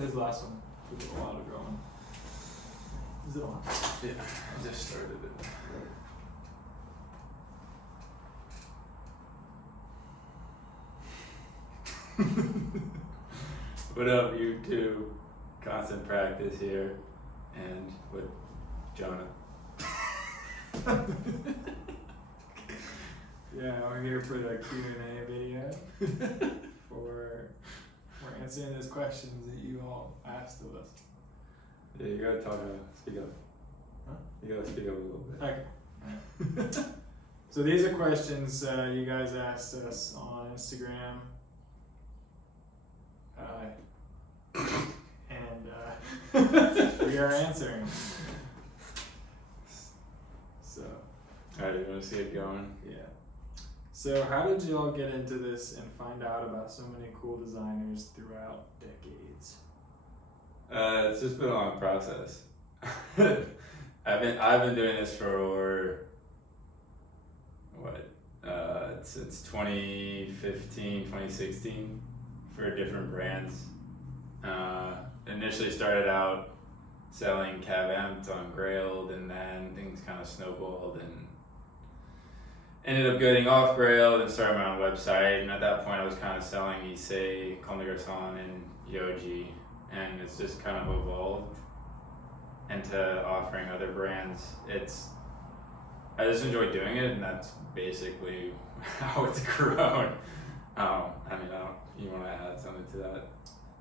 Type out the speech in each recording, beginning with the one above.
his last one took a while to go on. Is it on? Yeah, I just started it. What up, you two? Constant practice here, and with Jonah. Yeah, we're here for the Q&A video. We're answering those questions that you all asked of us. Yeah, you gotta speak up. Huh? You gotta speak up a little bit. Okay. So these are questions you guys asked us on Instagram. And we are answering. So. Alright, you wanna see it going? Yeah. So how did you all get into this and find out about so many cool designers throughout decades? It's just been a long process. I've been doing this for since 2015, 2016 for different brands. Initially started out selling Cab Amped on Grailed, and then things kind of snowballed and ended up getting off Grailed and started my own website. And at that point I was kind of selling Issei, Comme des Garçons, and Yoji, and it's just kind of evolved into offering other brands. I just enjoy doing it, and that's basically how it's grown. You want to add something to that?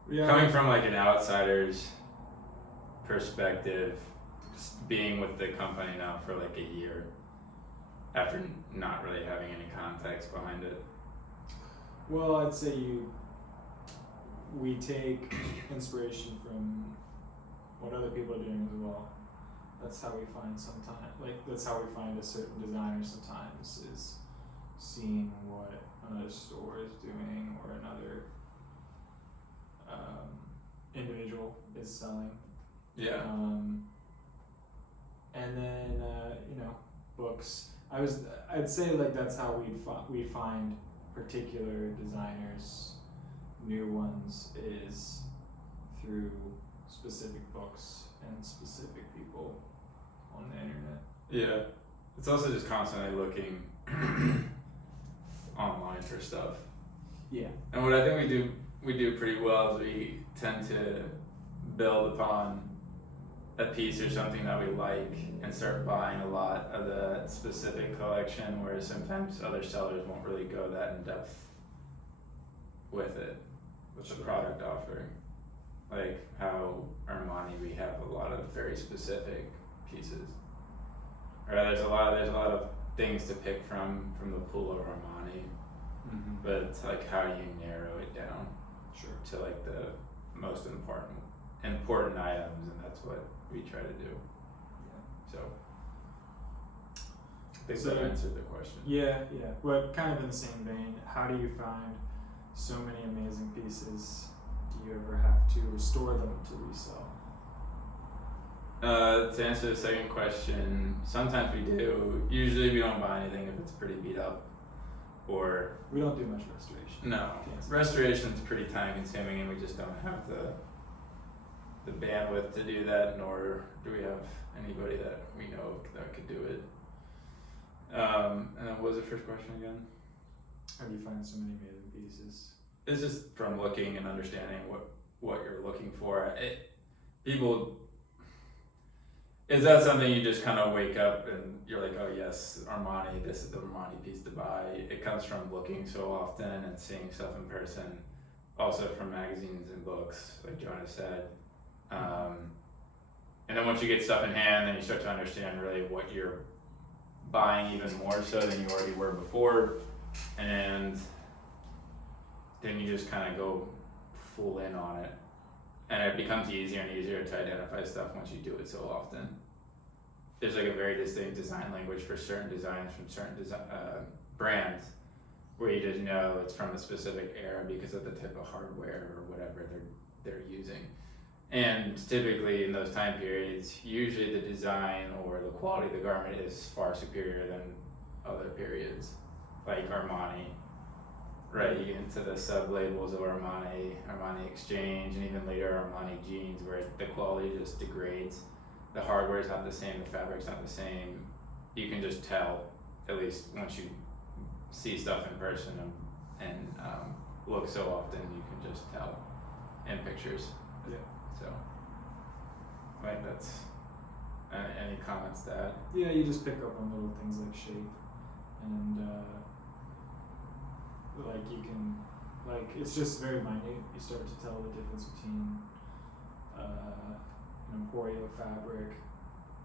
Yeah. Coming from like an outsider's perspective, being with the company now for like a year, after not really having any context behind it. Well, I'd say we take inspiration from what other people are doing as well. That's how we find that's how we find a certain designer sometimes, is seeing what another store is doing or another individual is selling. Yeah. And then books. I'd say like that's how we find particular designers, new ones, is through specific books and specific people on the internet. Yeah. It's also just constantly looking online for stuff. Yeah. And what I think we do pretty well is we tend to build upon a piece or something that we like and start buying a lot of the specific collection, whereas sometimes other sellers won't really go that in depth with it, with the product offering. Like how Armani, we have a lot of very specific pieces. Or there's a lot of things to pick from the pool of Armani, but it's like how do you narrow it down? Sure. To like the most important items, and that's what we try to do. Yeah. So I think that answered the question. Yeah. But kind of in the same vein, how do you find so many amazing pieces? Do you ever have to restore them to resell? To answer the second question, sometimes we do. Usually we don't buy anything if it's pretty beat up, or We don't do much restoration. no. Restoration's pretty time consuming, and we just don't have the bandwidth to do that, nor do we have anybody that we know that could do it. And then what was the first question again? How do you find so many amazing pieces? It's just from looking and understanding what you're looking for. Is that something you just kind of wake up and you're like, oh yes, Armani, this is the Armani piece to buy? It comes from looking so often and seeing stuff in person, also from magazines and books, like Jonah said. And then once you get stuff in hand, then you start to understand really what you're buying even more so than you already were before, and then you just kind of go full in on it, and it becomes easier and easier to identify stuff once you do it so often. There's like a very distinct design language for certain designs from certain brands, where you just know it's from a specific era because of the type of hardware or whatever they're using. And typically in those time periods, usually the design or the quality of the garment is far superior than other periods, like Armani, Right, you get into the sub-labels of Armani Exchange, and even later Armani jeans, where the quality just degrades. The hardware's not the same, the fabric's not the same. You can just tell, at least once you see stuff in person and look so often, you can just tell in pictures. Yeah. So, I think that's, any comments to add? Yeah, you just pick up on little things like shape, and like you can, like it's just very minute. You start to tell the difference between an Emporio fabric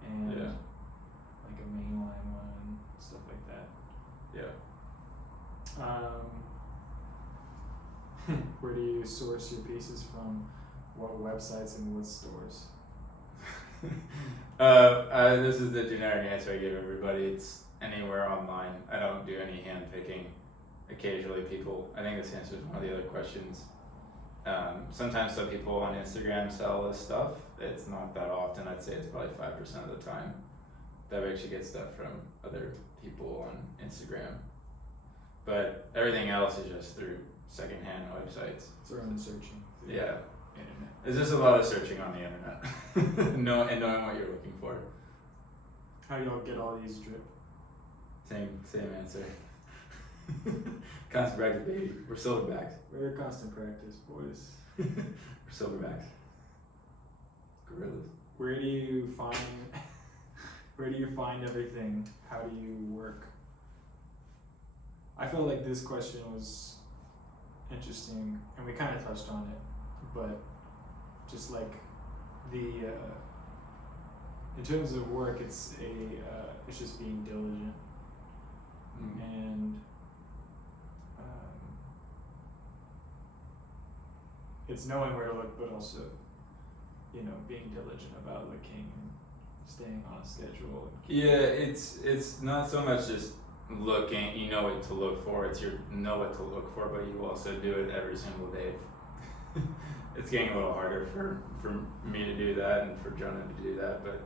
and like a mainline one and stuff like that. Yeah. Where do you source your pieces from? What websites and what stores? This is the generic answer I give everybody. It's anywhere online. I don't do any hand picking. Occasionally people, I think this answers one of the other questions. Sometimes some people on Instagram sell this stuff. It's not that often. I'd say it's probably 5% of the time that we actually get stuff from other people on Instagram. But everything else is just through secondhand websites. It's around searching. Yeah. Internet. There's just a lot of searching on the internet. And knowing what you're looking for. How do y'all get all these drip? Same answer. Constant practice, baby. We're silverbacks. We're constant practice, boys. We're silverbacks. Gorillas. Where do you find everything? How do you work? I felt like this question was interesting, and we kind of touched on it, but just like the in terms of work, it's just being diligent and it's knowing where to look, but also being diligent about looking and staying on a schedule. Yeah, it's not so much just looking, you know what to look for, it's you know what to look for, but you also do it every single day. It's getting a little harder for me to do that and for Jonah to do that, but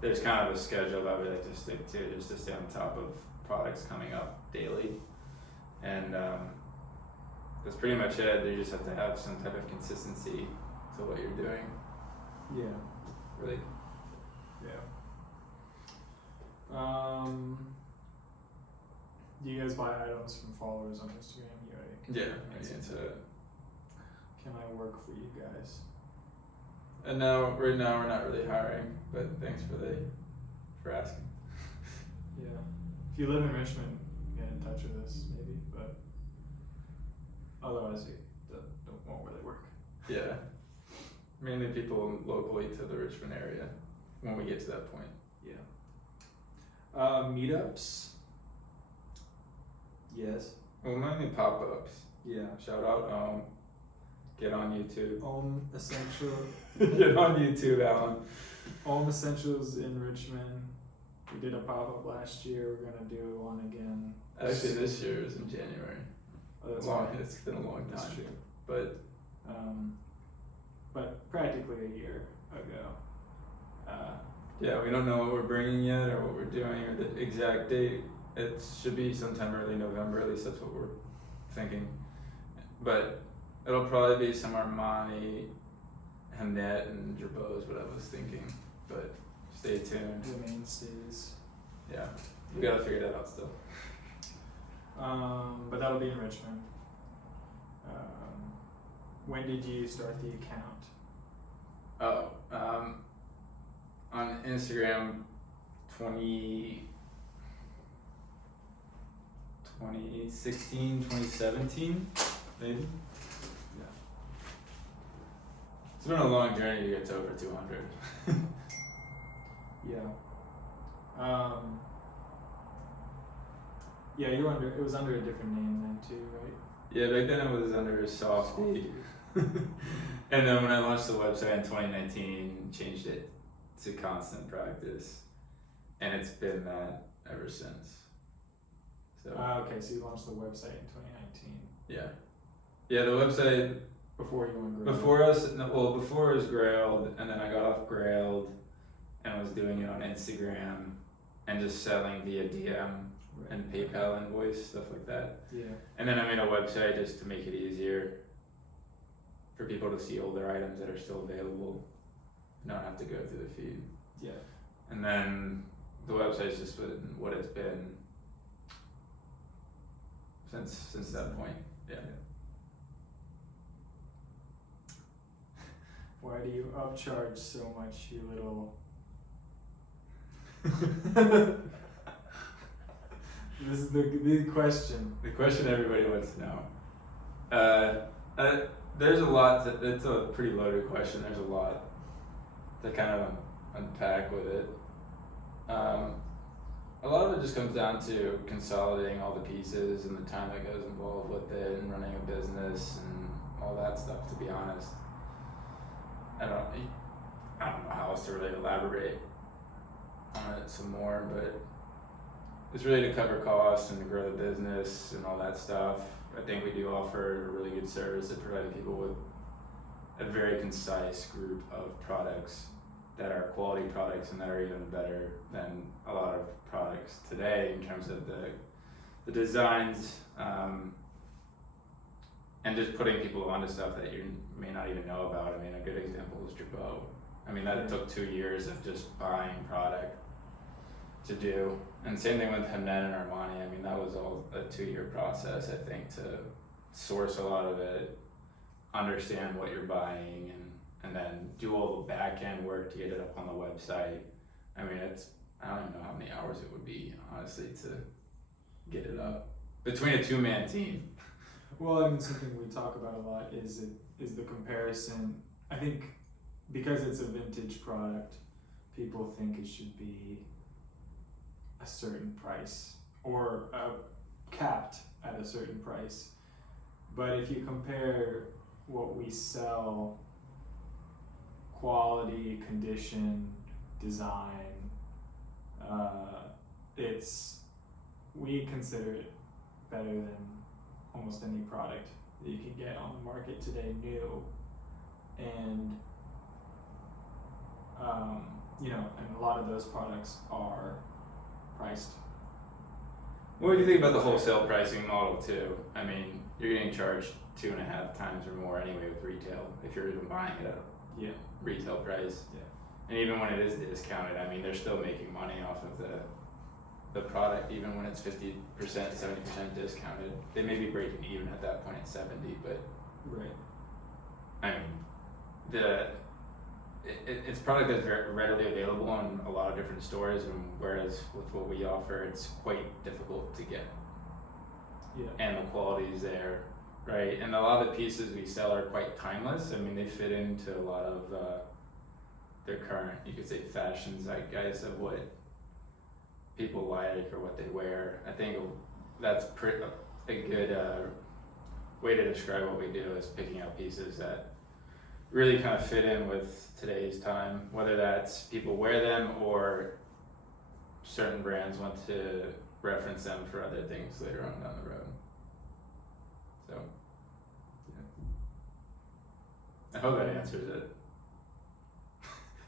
there's kind of a schedule that we like to stick to, just to stay on top of products coming up daily. And that's pretty much it. You just have to have some type of consistency to what you're doing. Yeah. Really. Yeah. Do you guys buy items from followers on Instagram? You already Yeah, I answered it. Can I work for you guys? And right now we're not really hiring, but thanks for asking. Yeah. If you live in Richmond, get in touch with us maybe, but otherwise it won't really work. Yeah. Mainly people locally to the Richmond area when we get to that point. Yeah. Meetups. Yes. Well, mainly pop-ups. Yeah. Shout out get on YouTube. Essential. Get on YouTube, Alan. Essentials in Richmond. We did a pop-up last year. We're gonna do one again. Actually, this year is in January. Oh, that's long. right. It's been a long That's time. true. But practically a year ago. yeah, we don't know what we're bringing yet or what we're doing or the exact date. It should be sometime early November. At least that's what we're thinking. But it'll probably be some Armani, Hamnet, and Girbaud is what I was thinking. But stay tuned. The mainstays. Yeah, we gotta figure that out still. But that'll be in Richmond. When did you start the account? On Instagram, 2016, 2017, maybe. Yeah. It's been a long journey to get to over 200. Yeah. Yeah, it was under a different name then too, right? Yeah, back then it was under Softy. And then when I launched the website in 2019, changed it to Constant Practice. And it's been that ever since. So Okay, so you launched the website in 2019. yeah. Yeah, the website Before you went Grailed. before it was Grailed, and then I got off Grailed and was doing it on Instagram and just selling via DM. and PayPal invoice, stuff like that. Yeah. And then I made a website just to make it easier for people to see older items that are still available, not have to go through the feed. Yeah. And then the website's just been what it's been since that point. Yeah. Why do you upcharge so much, you little? This is the question. The question everybody wants to know. There's a lot. It's a pretty loaded question. There's a lot to kind of unpack with it. A lot of it just comes down to consolidating all the pieces and the time that goes involved with it and running a business and all that stuff, to be honest. I don't know how else to really elaborate on it some more, but it's really to cover costs and to grow the business and all that stuff. I think we do offer a really good service at providing people with a very concise group of products that are quality products and that are even better than a lot of products today in terms of the designs, and just putting people onto stuff that you may not even know about. I mean, a good example is Girbaud. I mean, that took 2 years of just buying product to do. And same thing with Hemnet and Armani. I mean, that was all a 2-year process, I think, to source a lot of it, understand what you're buying, and then do all the back end work to get it up on the website. I mean, I don't even know how many hours it would be, honestly, to get it up. Between a 2-man team. Well, I mean, something we talk about a lot is the comparison. I think because it's a vintage product, people think it should be a certain price or capped at a certain price. But if you compare what we sell, quality, condition, design, we consider it better than almost any product that you can get on the market today, new. And and a lot of those products are priced. What do you think about the wholesale pricing model too? I mean, you're getting charged 2.5 times or more anyway with retail if you're even buying it at a retail price. Yeah. And even when it is discounted, I mean, they're still making money off of the product, even when it's 50%, 70% discounted. They may be breaking even at that point at 70, but right. I mean, it's product that's very readily available in a lot of different stores, and whereas with what we offer, it's quite difficult to get. Yeah. And the quality is there, right? And a lot of the pieces we sell are quite timeless. I mean, they fit into a lot of their current, you could say, fashion zeitgeist of what people like or what they wear. I think that's a good way to describe what we do, is picking out pieces that really kind of fit in with today's time, whether that's people wear them or certain brands want to reference them for other things later on down the road. So, yeah. I hope that answers it.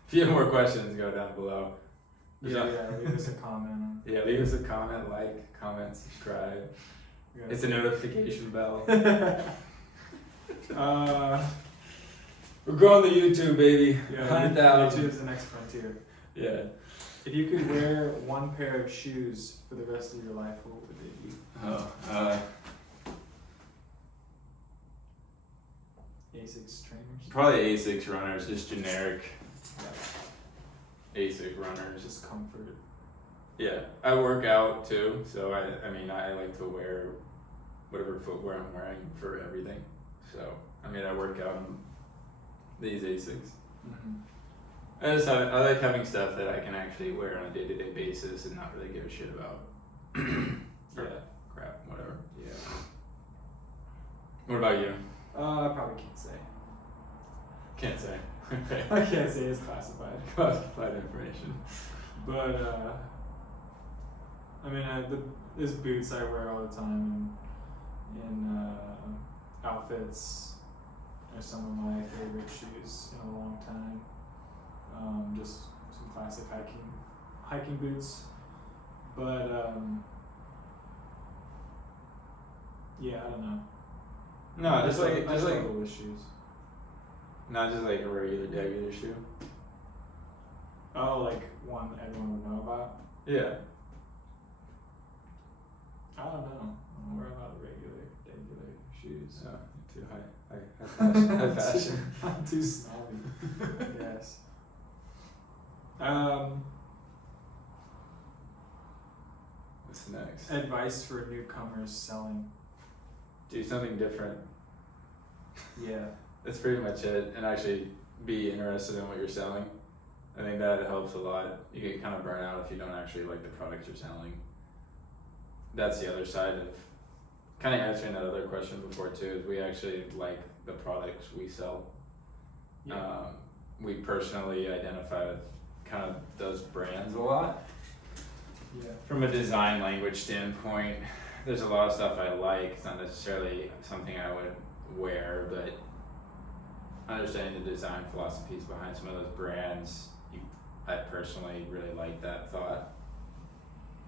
If you have more questions, go down below. Leave us a comment. Yeah, leave us a comment, comment, subscribe. It's a notification bell. We're growing the YouTube, baby. Yeah, 100,000. YouTube's the next frontier. Yeah. If you could wear one pair of shoes for the rest of your life, what would they be? Asics trainers? Probably Asics runners, just generic Asics runners. Just comfort. Yeah, I work out too, so I mean I like to wear whatever footwear I'm wearing for everything. So I mean I work out in these Asics. Mm-hmm. I like having stuff that I can actually wear on a day-to-day basis and not really give a shit about. Crap, whatever. Yeah. What about you? I probably can't say. Can't say. Okay. I can't say, it's classified. Classified information. But I mean, there's boots I wear all the time, and outfits are some of my favorite shoes in a long time. Just some classic hiking boots. But Yeah, I don't know. No, just like I struggle with shoes. not just like a regular shoe. Oh, like one everyone would know about? Yeah. I don't know. I don't wear a lot of regular shoes. So too high fashion. I'm too snobby. Yes. What's next? Advice for newcomers selling. Do something different. Yeah. That's pretty much it. And actually be interested in what you're selling. I think that helps a lot. You get kind of burnt out if you don't actually like the products you're selling. That's the other side of kind of answering that other question before too, is we actually like the products we sell. Yeah. We personally identify with kind of those brands a lot. Yeah. From a design language standpoint, there's a lot of stuff I like. It's not necessarily something I would wear, but understanding the design philosophies behind some of those brands, I personally really like that thought.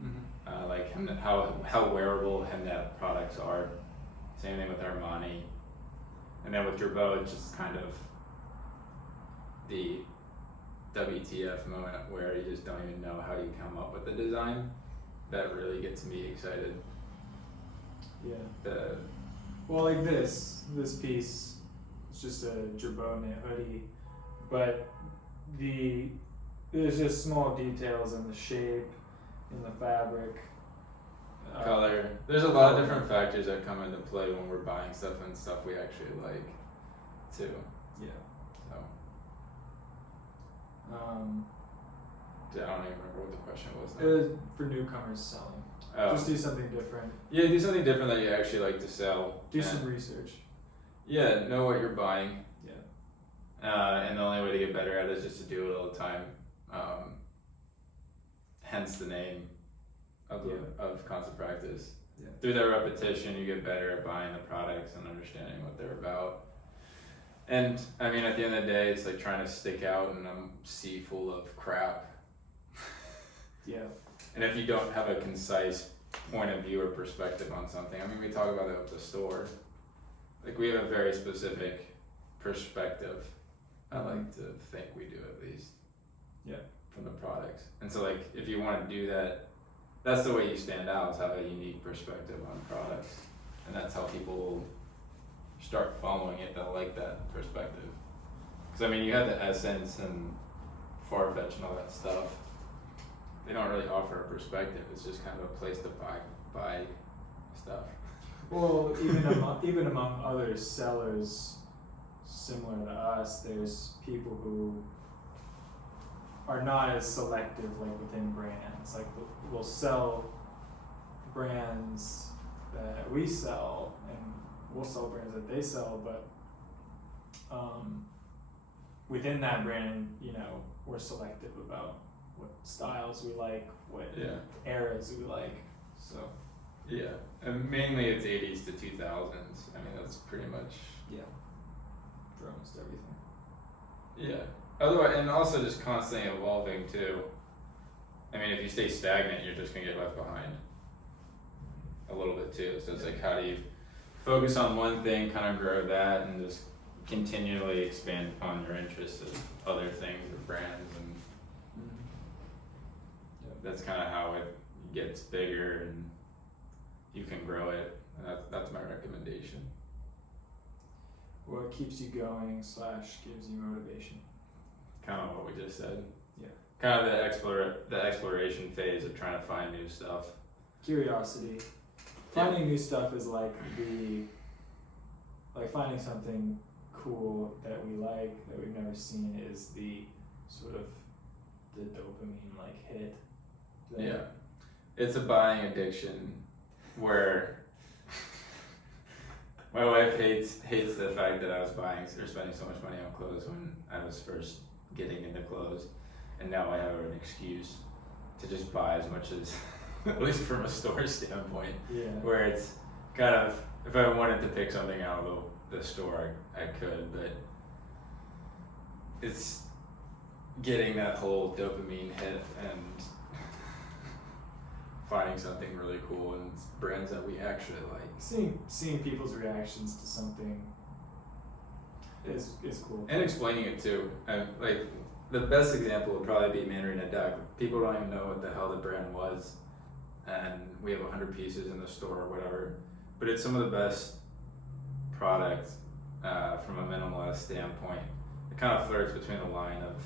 Mm-hmm. Like how wearable Hemnet products are. Same thing with Armani. And then with Girbaud, it's just kind of the WTF moment where you just don't even know how you come up with the design. That really gets me excited. Yeah. Well, like this piece, it's just a Girbaud knit hoodie, but there's just small details in the shape, in the fabric, color. There's a lot of different factors that come into play when we're buying stuff and stuff we actually like, too. Yeah. So. I don't even remember what the question was now. It was for newcomers selling. Just do something different. Yeah, do something different that you actually like to sell. Do some research. Yeah, know what you're buying. Yeah. And the only way to get better at it is just to do it all the time. Hence the name of Constant Practice. Yeah. Through that repetition, you get better at buying the products and understanding what they're about. And I mean, at the end of the day, it's like trying to stick out in a sea full of crap. Yeah. And if you don't have a concise point of view or perspective on something, I mean, we talk about that with the store. Like, we have a very specific perspective. I like to think we do, at least. Yeah. From the products. And so, like, if you want to do that, that's the way you stand out, is have a unique perspective on products. And that's how people will start following it, they'll like that perspective. Because, I mean, you have the Essence and Farfetch and all that stuff. They don't really offer a perspective. It's just kind of a place to buy stuff. Well, even among other sellers similar to us, there's people who are not as selective, like within brands. Like we'll sell brands that we sell, and we'll sell brands that they sell, but within that brand, we're selective about what styles we like, what eras we like. So yeah, and mainly it's 80s to 2000s. I mean, that's pretty much for almost everything. Yeah. Otherwise, and also just constantly evolving too. I mean, if you stay stagnant, you're just gonna get left behind a little bit too. So it's like, how do you focus on one thing, kind of grow that, and just continually expand upon your interests of other things or brands, and that's kind of how it gets bigger and you can grow it. And that's my recommendation. What keeps you going / gives you motivation? Kind of what we just said. Yeah. Kind of the exploration phase of trying to find new stuff. Curiosity. Finding new stuff is like finding something cool that we like, that we've never seen, is the sort of the dopamine hit. Yeah. It's a buying addiction where my wife hates the fact that I was buying or spending so much money on clothes when I was first getting into clothes, and now I have an excuse to just buy as much as, at least from a store standpoint, where it's kind of, if I wanted to pick something out of the store, I could, but it's getting that whole dopamine hit and finding something really cool and brands that we actually like. Seeing people's reactions to something is cool. And explaining it too. Like the best example would probably be Mandarina Duck. People don't even know what the hell the brand was, and we have 100 pieces in the store or whatever. But it's some of the best product from a minimalist standpoint. It kind of flirts between the line of,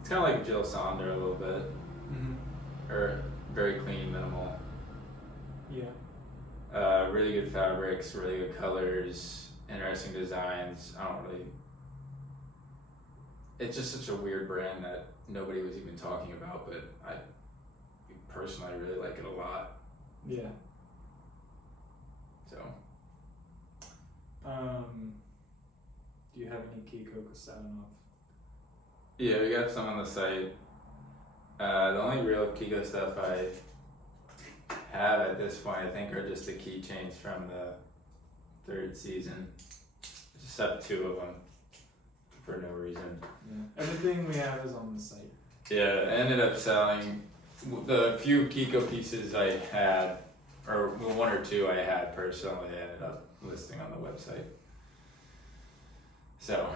it's kind of like Jill Sander a little bit, or very clean, minimal. Yeah. Really good fabrics, really good colors, interesting designs. It's just such a weird brand that nobody was even talking about, but I personally really like it a lot. Yeah. So. Do you have any Kiko Kostadino? Yeah, we got some on the site. The only real Kiko stuff I have at this point, I think, are just the keychains from the 3rd season. Just have 2 of them for no reason. Yeah. Everything we have is on the site. Yeah, I ended up selling the few Kiko pieces I had, or 1 or 2 I had personally, I ended up listing on the website. So,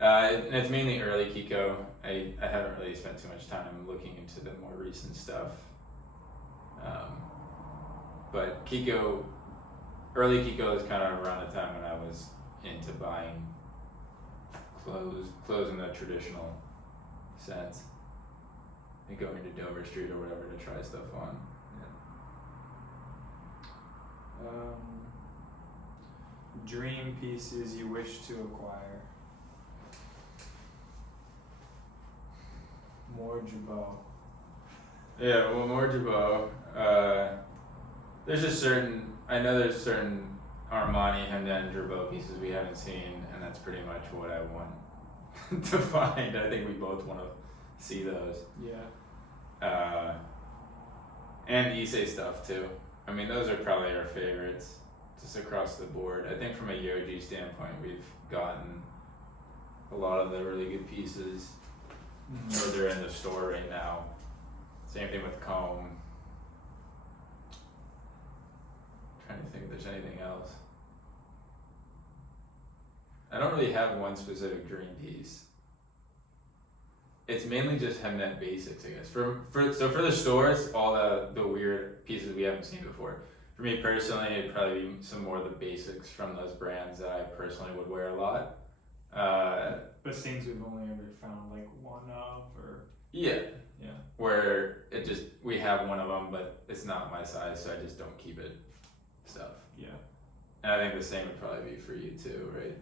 and it's mainly early Kiko. I haven't really spent too much time looking into the more recent stuff. But Kiko, early Kiko is kind of around the time when I was into buying clothes in the traditional sense, and going to Dover Street or whatever to try stuff on. Yeah. Dream pieces you wish to acquire. More Girbaud. Yeah, well, more Girbaud. There's there's certain Armani, Hemden, and Girbaud pieces we haven't seen, and that's pretty much what I want to find. I think we both want to see those. Yeah. And Issei stuff too. I mean, those are probably our favorites, just across the board. I think from a Yoji standpoint, we've gotten a lot of the really good pieces. Or they're in the store right now. Same thing with Comb. Trying to think if there's anything else. I don't really have one specific dream piece. It's mainly just Hemnet basics, I guess. So for the stores, all the weird pieces we haven't seen before. For me personally, it'd probably be some more of the basics from those brands that I personally would wear a lot. But things we've only ever found like one of, or yeah, yeah, where we have one of them, but it's not my size, so I just don't keep it. Stuff. Yeah. And I think the same would probably be for you too, right?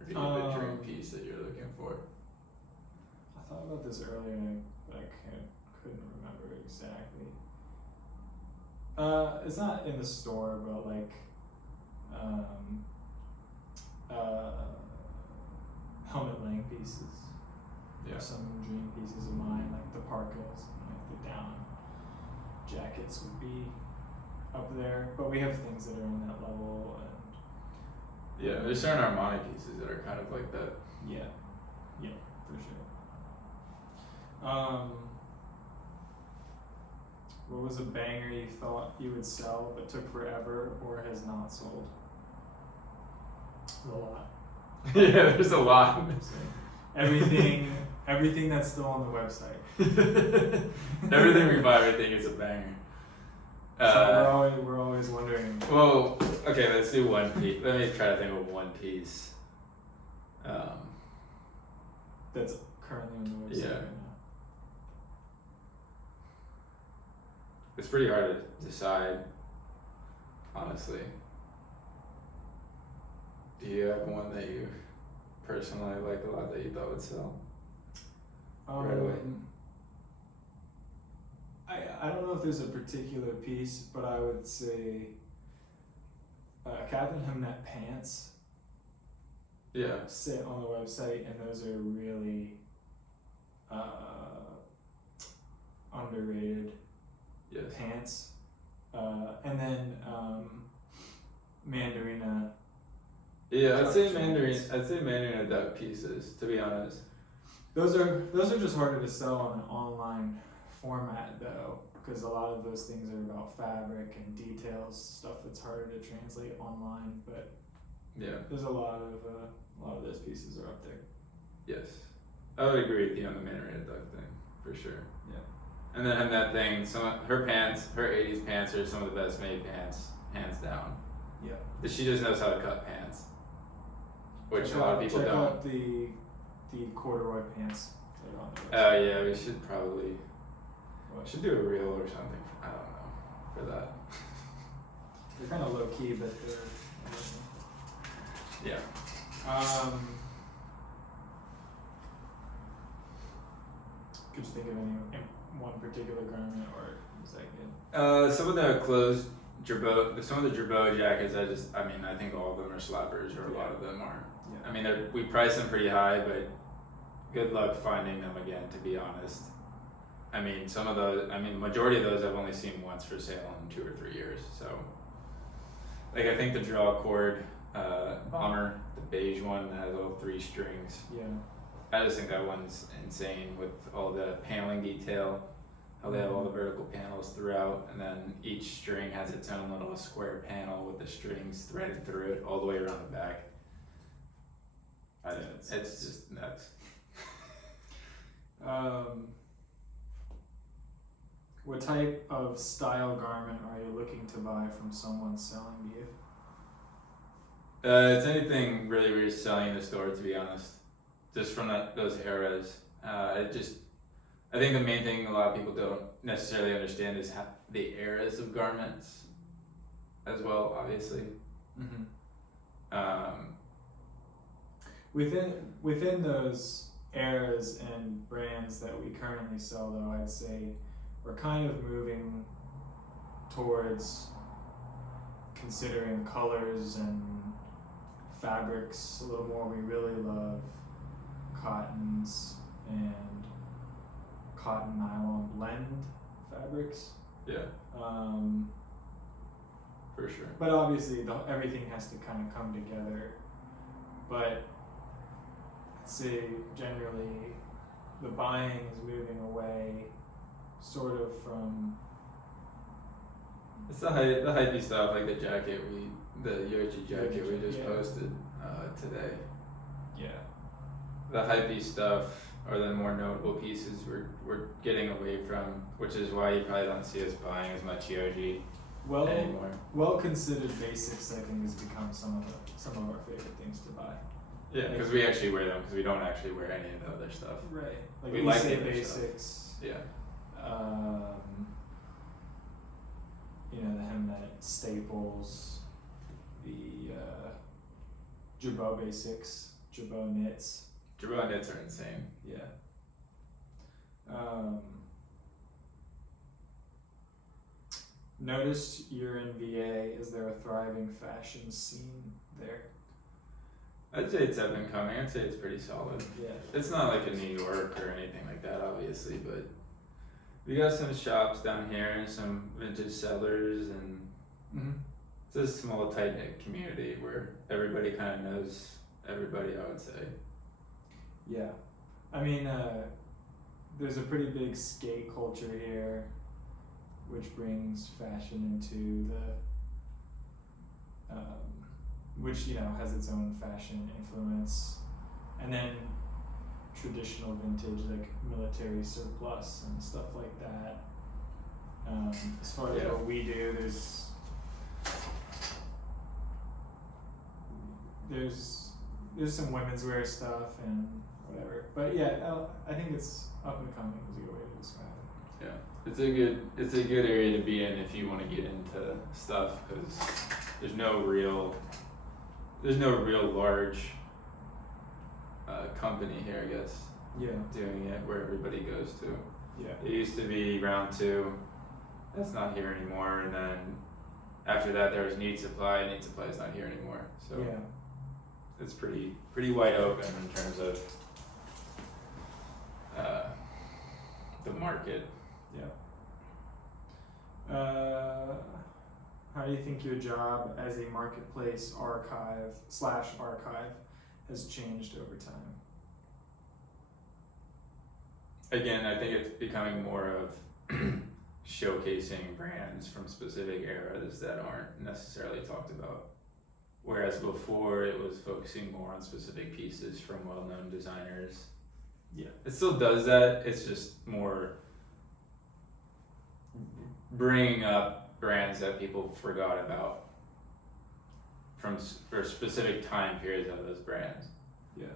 Or do you have a dream piece that you're looking for? I thought about this earlier, but I couldn't remember exactly. It's not in the store, but like, helmet length pieces. Yeah. Some dream pieces of mine, like the parkas and like the down jackets would be up there. But we have things that are in that level, and yeah, there's certain Armani pieces that are kind of like that. Yeah, for sure. What was a banger you thought you would sell but took forever or has not sold? A lot. Yeah, there's a lot. Everything that's still on the website. Everything we buy, I think, is a banger. So we're always wondering. Well, okay, let's do one piece. Let me try to think of one piece. That's currently on the website right now. It's pretty hard to decide, honestly. Do you have one that you personally like a lot that you thought would sell right away? I don't know if there's a particular piece, but I would say Captain Hemnet pants. Yeah. Sit on the website, and those are really underrated. Yes. Pants. And then Mandarina. Yeah, I'd say Mandarina duck pieces, to be honest. Those are just harder to sell on an online format though, because a lot of those things are about fabric and details, stuff that's harder to translate online. But Yeah. there's a lot of those pieces are up there. Yes. I would agree with you on the Mandarina duck thing, for sure. Yeah. And then that thing, her pants, her 80s pants are some of the best made pants, hands down. Yeah. But she just knows how to cut pants, which Check a lot out- of people check don't. out the corduroy pants that are on the Oh website. yeah, we should probably should do a reel or something. I don't know for that. They're kind of low key, but they're. Yeah. Could you think of any one particular garment, or is that good? Some of the clothes, some of the Girbaud jackets. I think all of them are slappers, or a lot of them are. Yeah. I mean, we price them pretty high, but good luck finding them again, to be honest. I mean, majority of those I've only seen once for sale in 2 or 3 years. So, like, I think the draw cord bomber, the beige one that has all 3 strings. Yeah. I just think that one's insane with all the paneling detail, how they have all the vertical panels throughout, and then each string has its own little square panel with the strings threaded through it all the way around the back. It's just nuts. What type of style garment are you looking to buy from someone selling to you? It's anything really we're selling in the store, to be honest. Just from those eras. I think the main thing a lot of people don't necessarily understand is the eras of garments as well, obviously. Mm-hmm. Within those eras and brands that we currently sell, though, I'd say we're kind of moving towards considering colors and fabrics a little more. We really love cottons and cotton nylon blend fabrics. Yeah. For sure. But obviously everything has to kind of come together. But I'd say generally the buying is moving away sort of from... It's the hypey stuff, like the jacket the Yoji jacket we just yeah. posted today. Yeah. The hypey stuff are the more notable pieces we're getting away from, which is why you probably don't see us buying as much Yoji anymore. Well considered basics, I think, has become some of our favorite things to buy. Yeah, because we actually wear them, because we don't actually wear any of the other stuff. Right. Like we we like say the other basics. stuff. Yeah. The Hemnet staples, the Girbaud basics, Girbaud knits. Girbaud knits are insane. Yeah. Noticed you're in VA. Is there a thriving fashion scene there? I'd say it's up and coming. I'd say it's pretty solid. Yeah. It's not like in New York or anything like that, obviously, but we got some shops down here and some vintage sellers, and Mm-hmm. it's a small, tight-knit community where everybody kind of knows everybody, I would say. Yeah. I mean, there's a pretty big skate culture here, which brings fashion into the, which, has its own fashion influence. And then traditional vintage, like military surplus and stuff like that. As far as what we do, there's some women's wear stuff and whatever, but yeah, I think it's up and coming is a good way to describe it. Yeah, it's a good area to be in if you want to get into stuff, because there's no real large company here, I guess. Yeah. Doing it where everybody goes to. Yeah. It used to be Round 2. That's not here anymore, and then after that there was Need Supply. Need Supply is not here anymore. So yeah. It's pretty wide open in terms of the market. Yeah. How do you think your job as a marketplace archive has changed over time? Again, I think it's becoming more of showcasing brands from specific eras that aren't necessarily talked about. Whereas before it was focusing more on specific pieces from well-known designers. Yeah. It still does that, it's just more bringing up brands that people forgot about from or specific time periods of those brands. Yeah.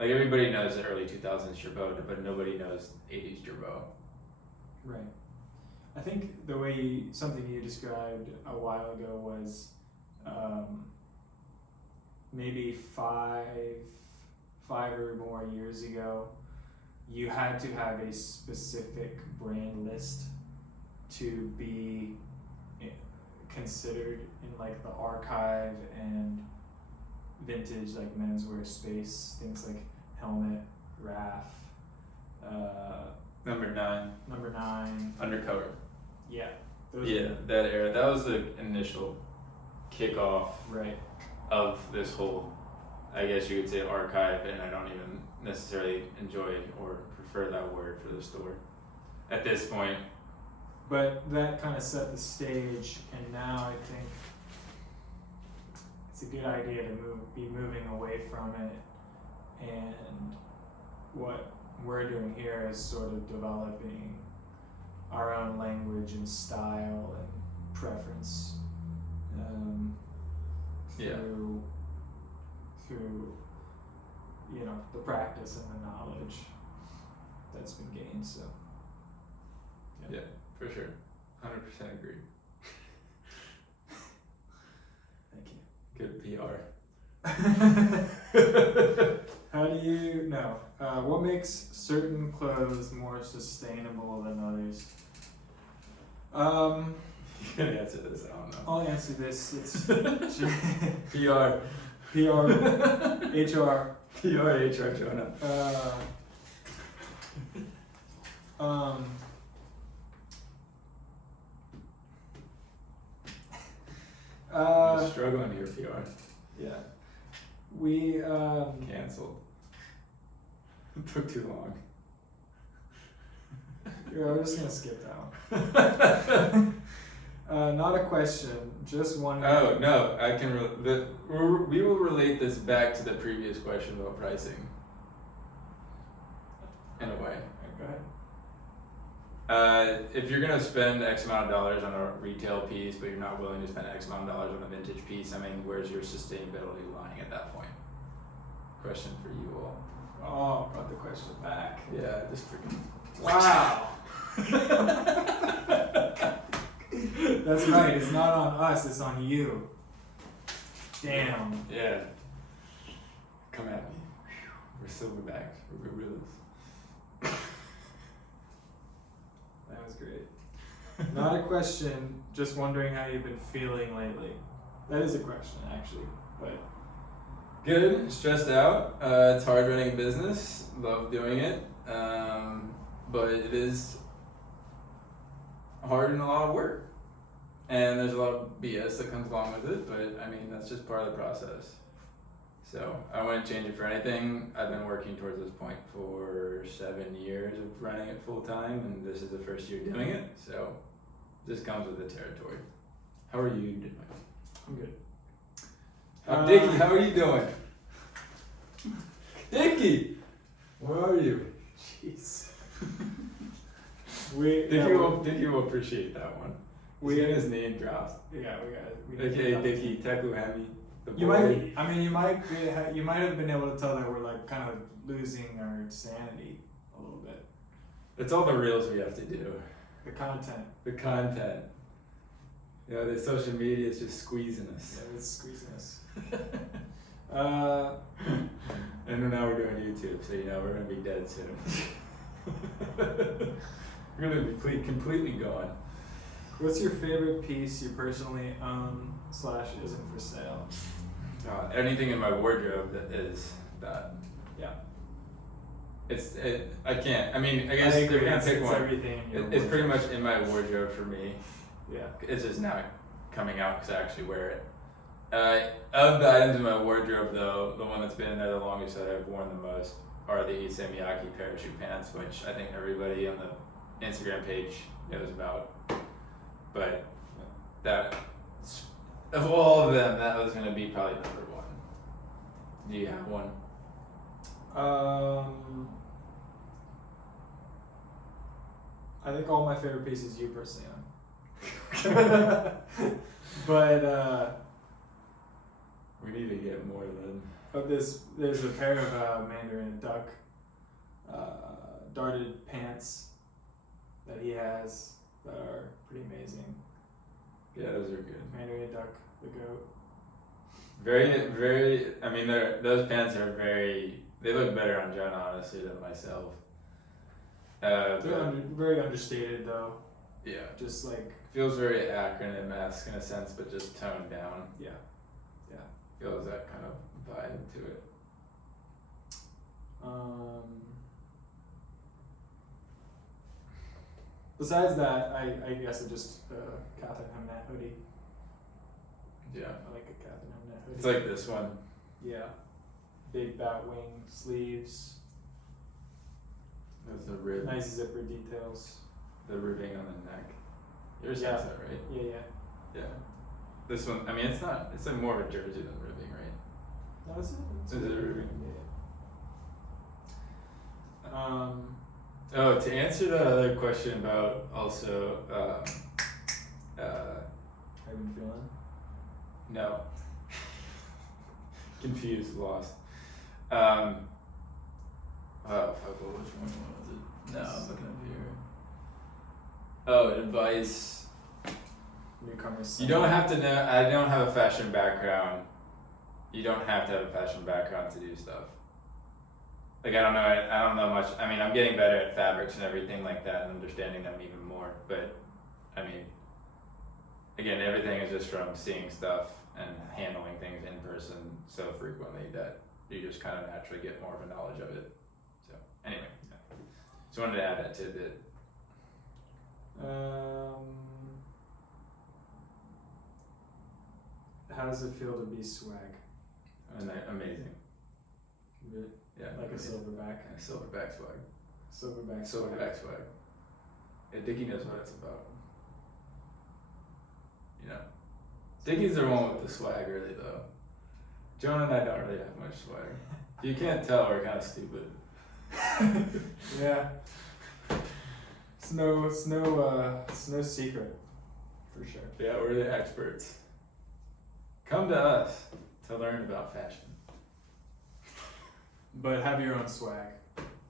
Like everybody knows the early 2000s Girbaud, but nobody knows 80s Girbaud. Right. I think the way something you described a while ago was maybe five or more years ago, you had to have a specific brand list to be considered in like the archive and vintage like menswear space, things like Helmet, Raf, Number 9. Undercover. Yeah. Yeah, that era. That was the initial kickoff Right. of this whole, I guess you could say, archive, and I don't even necessarily enjoy or prefer that word for the store at this point. But that kind of set the stage, and now I think it's a good idea to be moving away from it, and what we're doing here is sort of developing our own language and style and preference through the practice and the knowledge that's been gained. So yeah, for sure, 100% agree. Thank you. Good PR. How do you know? What makes certain clothes more sustainable than others? You can answer this. I don't know. I'll answer this. It's PR. PR, HR. PR, HR, Jonah. I'm struggling here, PR. Yeah. We Cancelled. It took too long. Yeah, we're just gonna skip that one. Not a question, just one. Oh no, I can. We will relate this back to the previous question about pricing. In a way. Go ahead. If you're gonna spend X amount of dollars on a retail piece, but you're not willing to spend X amount of dollars on a vintage piece, I mean, where's your sustainability lying at that point? Question for you all. Oh, brought the question back. Yeah, just freaking. Wow. That's right. It's not on us. It's on you. Damn. Yeah. Come at me. We're silverbacks. We're gorillas. That was great. Not a question. Just wondering how you've been feeling lately. That is a question, actually. But good. Stressed out. It's hard running a business. Love doing it. But it is hard and a lot of work. And there's a lot of BS that comes along with it, but I mean, that's just part of the process. So I wouldn't change it for anything. I've been working towards this point for 7 years of running it full time, and this is the first year doing it. So this comes with the territory. How are you doing? I'm good. Dickie, how are you doing? Dickie, where are you? Jeez. Dickie will appreciate that one. He's getting his name dropped. Yeah, we got it. Okay, Dickie, Tekuhemi. You might have been able to tell that we're like kind of losing our sanity a little bit. It's all the reels we have to do. The content. The content. You know, the social media is just squeezing us. Yeah, it's squeezing us. And now we're doing YouTube, so you know we're gonna be dead soon. We're gonna be completely gone. What's your favorite piece you personally own / isn't for sale? Anything in my wardrobe that is that. Yeah. I can't. I mean, I guess if you're gonna pick one, everything in your it's pretty much in my wardrobe for me. Yeah. It's just now coming out because I actually wear it. Of the items in my wardrobe, though, the one that's been in there the longest that I've worn the most are the Issey Miyake parachute pants, which I think everybody on the Instagram page knows about. But that, of all of them, that was gonna be probably number one. Do you have one? I think all my favorite pieces you personally own. But We need to get more then. but there's a pair of Mandarin duck darted pants that he has that are pretty amazing. Yeah, those are good. Mandarin duck, the goat. Very, very. I mean, those pants are very. They look better on John, honestly, than myself. They're very understated though. Yeah, Just like feels very acronym-esque in a sense, but just toned down. yeah. Feels that kind of vibe to it. Besides that, I guess I just Catherine Hemnet hoodie. Yeah, I like a Catherine Hemnet hoodie. it's like this one. Yeah. Big bat wing sleeves. There's the rib, Nice zipper details. the ribbing on the neck. Yours Yeah. has that, right? Yeah. Yeah. This one, I mean, it's not. It's like more of a jersey than ribbing, right? No, it's Is it ribbing? Yeah. Oh, to answer that other question about also, How you been feeling? no. Confused, lost. Oh, fuck, which one was it? No, I'm looking up here. Oh, advice. Newcomers. You don't have to know, I don't have a fashion background. You don't have to have a fashion background to do stuff. Like, I don't know much. I mean, I'm getting better at fabrics and everything like that and understanding them even more. But, I mean, again, everything is just from seeing stuff and handling things in person so frequently that you just kind of naturally get more of a knowledge of it. So, anyway, yeah. Just wanted to add that tidbit. How does it feel to be swag? And amazing. Really? Yeah. Like a silverback. Yeah, silverback swag. Silverback swag. Silverback swag. Yeah, Dickie knows what it's about. You know. Dickie's the one with the swag, really, though. Jonah and I don't really have much swag. If you can't tell, we're kind of stupid. Yeah. It's no secret, for sure. Yeah, we're the experts. Come to us to learn about fashion. But have your own swag,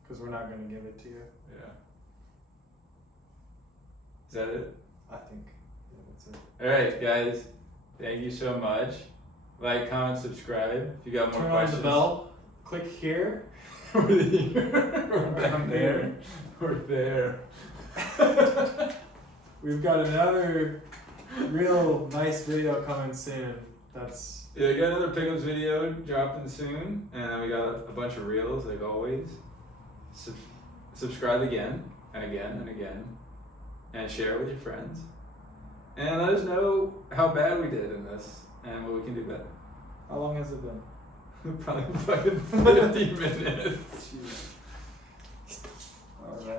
because we're not going to give it to you. Yeah. Is that it? I think that's it. Alright, guys. Thank you so much. Like, comment, subscribe. If you got more Turn questions. on the bell. Click here. We're down there. We're there. We've got another real nice video coming soon. That's Yeah, we got another pickups video dropping soon, and then we got a bunch of reels like always. Subscribe again and again and again, and share with your friends, and let us know how bad we did in this and what we can do better. how long has it been? Probably fucking 50 minutes. All right.